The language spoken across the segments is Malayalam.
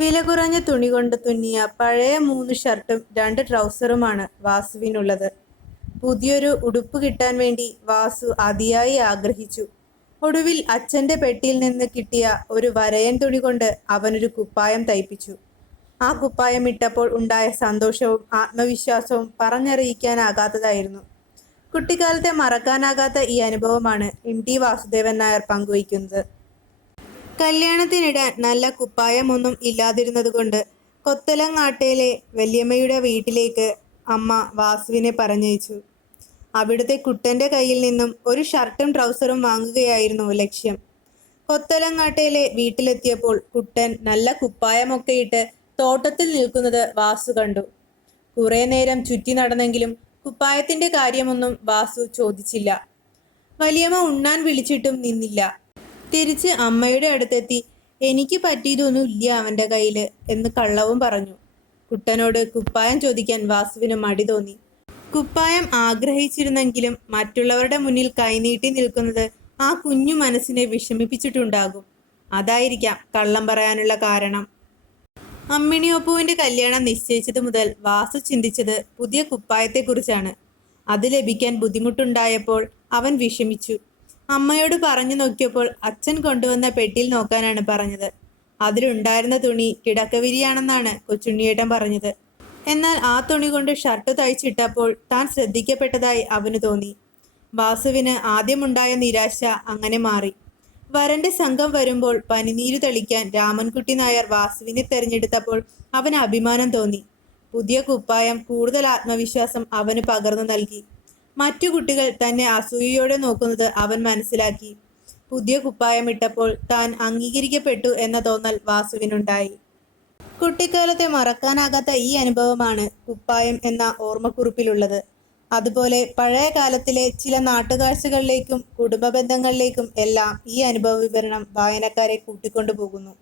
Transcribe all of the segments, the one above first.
വില കുറഞ്ഞ തുണി കൊണ്ട് തുന്നിയ പഴയ മൂന്ന് ഷർട്ടും രണ്ട് ട്രൗസറുമാണ് വാസുവിനുള്ളത്. പുതിയൊരു ഉടുപ്പ് കിട്ടാൻ വേണ്ടി വാസു അതിയായി ആഗ്രഹിച്ചു. ഒടുവിൽ അച്ഛന്റെ പെട്ടിയിൽ നിന്ന് കിട്ടിയ ഒരു വരയൻ തുണി കൊണ്ട് അവനൊരു കുപ്പായം തയ്പ്പിച്ചു. ആ കുപ്പായം ഇട്ടപ്പോൾ ഉണ്ടായ സന്തോഷവും ആത്മവിശ്വാസവും പറഞ്ഞറിയിക്കാനാകാത്തതായിരുന്നു. കുട്ടിക്കാലത്തെ മറക്കാനാകാത്ത ഈ അനുഭവമാണ് എം ടി വാസുദേവൻ നായർ പങ്കുവയ്ക്കുന്നത്. കല്യാണത്തിനിടാൻ നല്ല കുപ്പായമൊന്നും ഇല്ലാതിരുന്നതുകൊണ്ട് കൊത്തലങ്ങാട്ടയിലെ വല്യമ്മയുടെ വീട്ടിലേക്ക് അമ്മ വാസുവിനെ പറഞ്ഞയച്ചു. അവിടുത്തെ കുട്ടന്റെ കയ്യിൽ നിന്നും ഒരു ഷർട്ടും ട്രൗസറും വാങ്ങുകയായിരുന്നു ലക്ഷ്യം. കൊത്തലങ്ങാട്ടയിലെ വീട്ടിലെത്തിയപ്പോൾ കുട്ടൻ നല്ല കുപ്പായമൊക്കെ ഇട്ട് തോട്ടത്തിൽ നിൽക്കുന്നത് വാസു കണ്ടു. കുറേ നേരം ചുറ്റി നടന്നെങ്കിലും കുപ്പായത്തിന്റെ കാര്യമൊന്നും വാസു ചോദിച്ചില്ല. വലിയമ്മ ഉണ്ണാൻ വിളിച്ചിട്ടും നിന്നില്ല. തിരിച്ച് അമ്മയുടെ അടുത്തെത്തി. എനിക്ക് പറ്റിയതൊന്നും ഇല്ല അവന്റെ കയ്യിൽ എന്ന് കള്ളവും പറഞ്ഞു. കുട്ടനോട് കുപ്പായം ചോദിക്കാൻ വാസുവിന് മടി തോന്നി. കുപ്പായം ആഗ്രഹിച്ചിരുന്നെങ്കിലും മറ്റുള്ളവരുടെ മുന്നിൽ കൈനീട്ടി നിൽക്കുന്നത് ആ കുഞ്ഞു മനസ്സിനെ വിഷമിപ്പിച്ചിട്ടുണ്ടാകും. അതായിരിക്കാം കള്ളം പറയാനുള്ള കാരണം. അമ്മിണിയൊപ്പുവിന്റെ കല്യാണം നിശ്ചയിച്ചത് മുതൽ വാസു ചിന്തിച്ചത് പുതിയ കുപ്പായത്തെക്കുറിച്ചാണ്. അത് ലഭിക്കാൻ ബുദ്ധിമുട്ടുണ്ടായപ്പോൾ അവൻ വിഷമിച്ചു. അമ്മയോട് പറഞ്ഞു നോക്കിയപ്പോൾ അച്ഛൻ കൊണ്ടുവന്ന പെട്ടിയിൽ നോക്കാനാണ് പറഞ്ഞത്. അതിലുണ്ടായിരുന്ന തുണി കിടക്കവിരിയാണെന്നാണ് കൊച്ചുണ്ണിയേട്ടൻ പറഞ്ഞത്. എന്നാൽ ആ തുണി കൊണ്ട് ഷർട്ട് തയ്ച്ചിട്ടപ്പോൾ താൻ ശ്രദ്ധിക്കപ്പെട്ടതായി അവന് തോന്നി. വാസുവിന് ആദ്യമുണ്ടായ നിരാശ അങ്ങനെ മാറി. വരന്റെ സംഘം വരുമ്പോൾ പനിനീര് തെളിക്കാൻ രാമൻകുട്ടി നായർ വാസുവിനെ തെരഞ്ഞെടുത്തപ്പോൾ അവന് അഭിമാനം തോന്നി. പുതിയ കുപ്പായം കൂടുതൽ ആത്മവിശ്വാസം അവന് പകർന്നു നൽകി. മറ്റു കുട്ടികൾ തന്നെ അസൂയയോടെ നോക്കുന്നത് അവൻ മനസ്സിലാക്കി. പുതിയ കുപ്പായം ഇട്ടപ്പോൾ താൻ അംഗീകരിക്കപ്പെട്ടു എന്ന തോന്നൽ വാസുവിനുണ്ടായി. കുട്ടിക്കാലത്തെ മറക്കാനാകാത്ത ഈ അനുഭവമാണ് കുപ്പായം എന്ന ഓർമ്മക്കുറിപ്പിലുള്ളത്. അതുപോലെ പഴയ കാലത്തിലെ ചില നാട്ടുകാഴ്ചകളിലേക്കും കുടുംബ ബന്ധങ്ങളിലേക്കും എല്ലാം ഈ അനുഭവ വിവരണം വായനക്കാരെ കൂട്ടിക്കൊണ്ടുപോകുന്നു.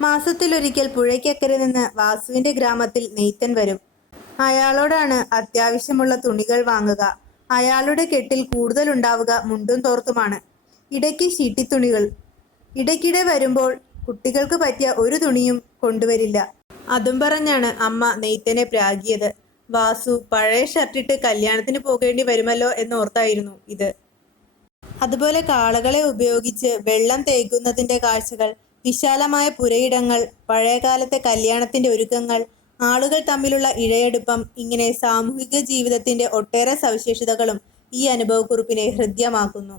മാസത്തിലൊരിക്കൽ പുഴയ്ക്കക്കരെ നിന്ന് വാസുവിന്റെ ഗ്രാമത്തിൽ നെയ്ത്തൻ വരും. അയാളോടാണ് അത്യാവശ്യമുള്ള തുണികൾ വാങ്ങുക. അയാളുടെ കെട്ടിൽ കൂടുതൽ ഉണ്ടാവുക മുണ്ടും തോർത്തുമാണ്. ഇടയ്ക്ക് ശീട്ടിത്തുണികൾ ഇടയ്ക്കിടെ വരുമ്പോൾ കുട്ടികൾക്ക് പറ്റിയ ഒരു തുണിയും കൊണ്ടുവരില്ല. അതും പറഞ്ഞാണ് അമ്മ നെയ്ത്തനെ പ്രാഗിയത്. വാസു പഴയ ഷർട്ടിട്ട് കല്യാണത്തിന് പോകേണ്ടി വരുമല്ലോ എന്ന് ഓർത്തായിരുന്നു ഇത്. അതുപോലെ കാളകളെ ഉപയോഗിച്ച് വെള്ളം തേക്കുന്നതിന്റെ കാഴ്ചകൾ വിശാലമായ പുരയിടങ്ങൾ പഴയകാലത്തെ കല്യാണത്തിന്റെ ഒരുക്കങ്ങൾ ആളുകൾ തമ്മിലുള്ള ഇഴയെടുപ്പം ഇങ്ങനെ സാമൂഹിക ജീവിതത്തിന്റെ ഒട്ടേറെ സവിശേഷതകളും ഈ അനുഭവക്കുറിപ്പിനെ ഹൃദ്യമാക്കുന്നു.